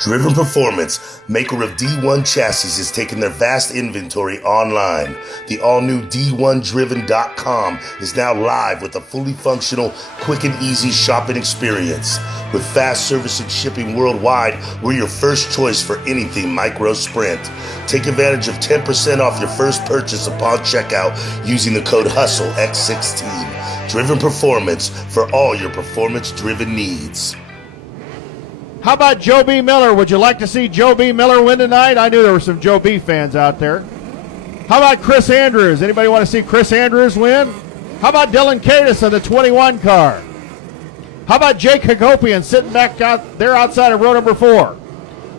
Driven Performance, maker of D1 chassis, is taking their vast inventory online. The all-new D1Driven.com is now live with a fully functional, quick and easy shopping experience. With fast service and shipping worldwide, we're your first choice for anything micro sprint. Take advantage of 10% off your first purchase upon checkout using the code HUSTLEX16. Driven Performance, for all your performance-driven needs. How about Joe B. Miller? Would you like to see Joe B. Miller win tonight? I knew there were some Joe B. fans out there. How about Chris Andrews? Anybody want to see Chris Andrews win? How about Dylan Cadis in the 21 car? How about Jake Hagopian sitting back out there outside of row number 4?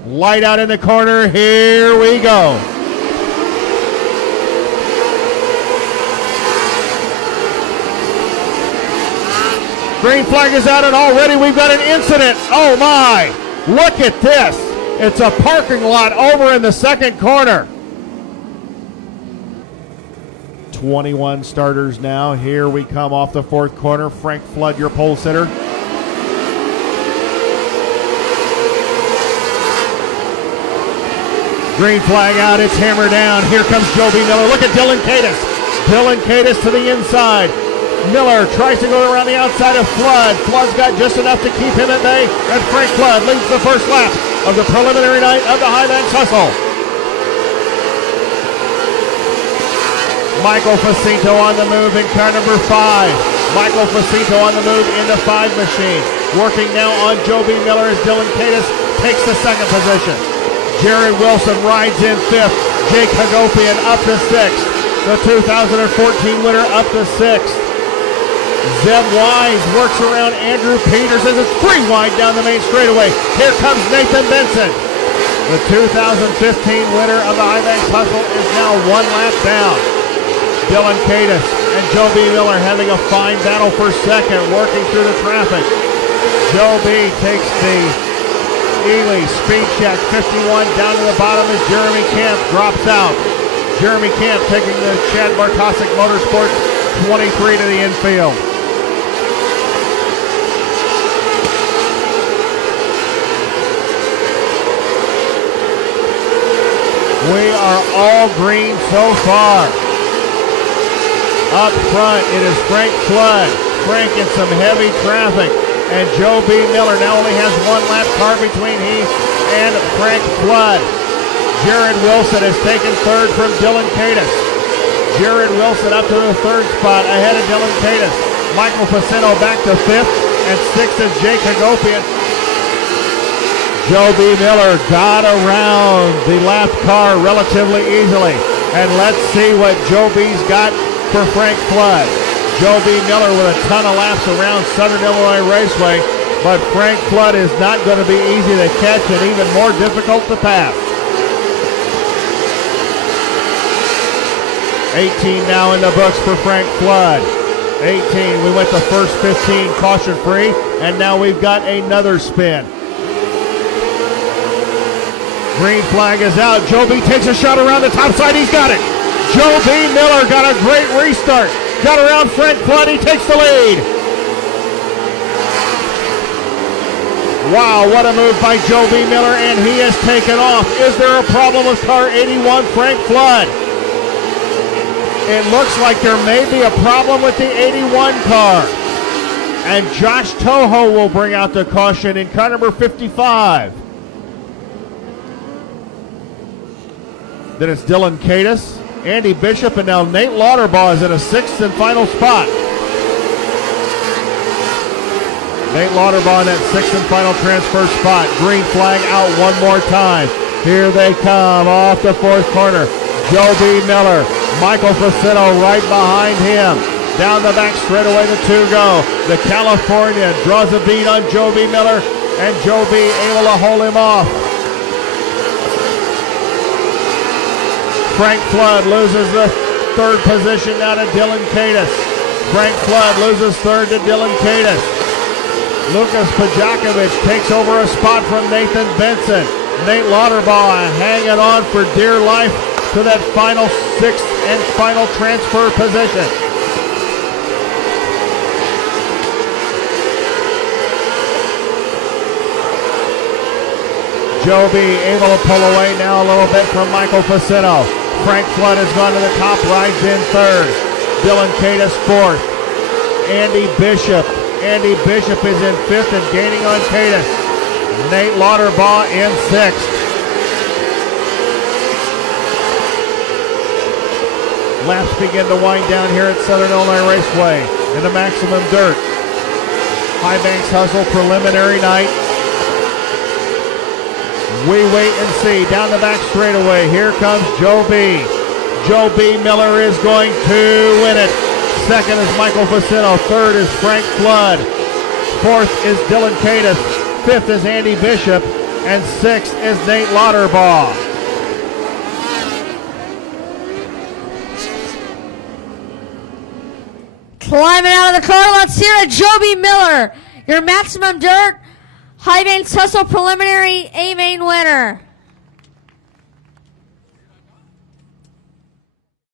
Light out in the corner. Here we go. Green flag is out, and already we've got an incident. Oh my, look at this. It's a parking lot over in the second corner. 21 starters now. Here we come off the fourth corner. Frank Flood, your pole sitter. Green flag out, it's hammered down. Here comes Joe B. Miller. Look at Dylan Cadis. Dylan Cadis to the inside. Miller tries to go around the outside of Flood. Flood's got just enough to keep him at bay, and Frank Flood leads the first lap of the preliminary night of the HighBanks Hustle. Michael Facinto on the move in car number 5. Michael Facinto on the move in the 5 machine. Working now on Joe B. Miller as Dylan Cadis takes the second position. Jared Wilson rides in 5th. Jake Hagopian up to 6th. The 2014 winner up to 6th. Zeb Wise works around Andrew Peters as it's 3 wide down the main straightaway. Here comes Nathan Benson. The 2015 winner of the HighBanks Hustle is now 1 lap down. Dylan Cadis and Joe B. Miller having a fine battle for second, working through the traffic. Joe B. takes the Ely speed check, 51 down to the bottom as Jeremy Camp drops out. Jeremy Camp taking the Chad Bartosik Motorsports 23 to the infield. We are all green so far. Up front, it is Frank Flood. Frank in some heavy traffic. And Joe B. Miller now only has 1 lap car between he and Frank Flood. Jared Wilson has taken 3rd from Dylan Cadis. Jared Wilson up to the 3rd spot ahead of Dylan Cadis. Michael Facinto back to 5th, and 6th is Jake Hagopian. Joe B. Miller got around the lap car relatively easily. And let's see what Joe B's got for Frank Flood. Joe B. Miller with a ton of laps around Southern Illinois Raceway, but Frank Flood is not going to be easy to catch and even more difficult to pass. 18 now in the books for Frank Flood. 18, we went the first 15 caution free, and now we've got another spin. Green flag is out. Joe B. takes a shot around the top side. He's got it. Joe B. Miller got a great restart. Got around Frank Flood. He takes the lead. Wow, what a move by Joe B. Miller, and he has taken off. Is there a problem with car 81, Frank Flood? It looks like there may be a problem with the 81 car. And Josh Toho will bring out the caution in car number 55. Then it's Dylan Cadis, Andy Bishop, and now Nate Lauterbaugh is in a 6th and final spot. Nate Lauterbaugh in that 6th and final transfer spot. Green flag out one more time. Here they come off the 4th corner. Joe B. Miller, Michael Facinto right behind him. Down the back straightaway, the 2 go. The California draws a bead on Joe B. Miller, and Joe B. able to hold him off. Frank Flood loses the 3rd position now to Dylan Cadis. Frank Flood loses 3rd to Dylan Cadis. Lucas Pajakovic takes over a spot from Nathan Benson. Nate Lauterbaugh hanging on for dear life to that final 6th and final transfer position. Joe B able to pull away now a little bit from Michael Facino. Frank Flood has gone to the top, rides in third. Dylan Cadis fourth. Andy Bishop is in fifth and gaining on Cadis. Nate Lauderbaugh in sixth. Laps begin to wind down here at Southern Illinois Raceway in the Maximum Dirt. HighBanks Hustle preliminary night. We wait and see. Down the back straightaway, here comes Joe B. Joe B. Miller is going to win it. Second is Michael Facino. Third is Frank Flood. Fourth is Dylan Cadis. Fifth is Andy Bishop. And sixth is Nate Lauderbaugh. Climbing out of the car, let's hear it. Joe B. Miller, your Maximum Dirt HighBanks Hustle preliminary A-main winner.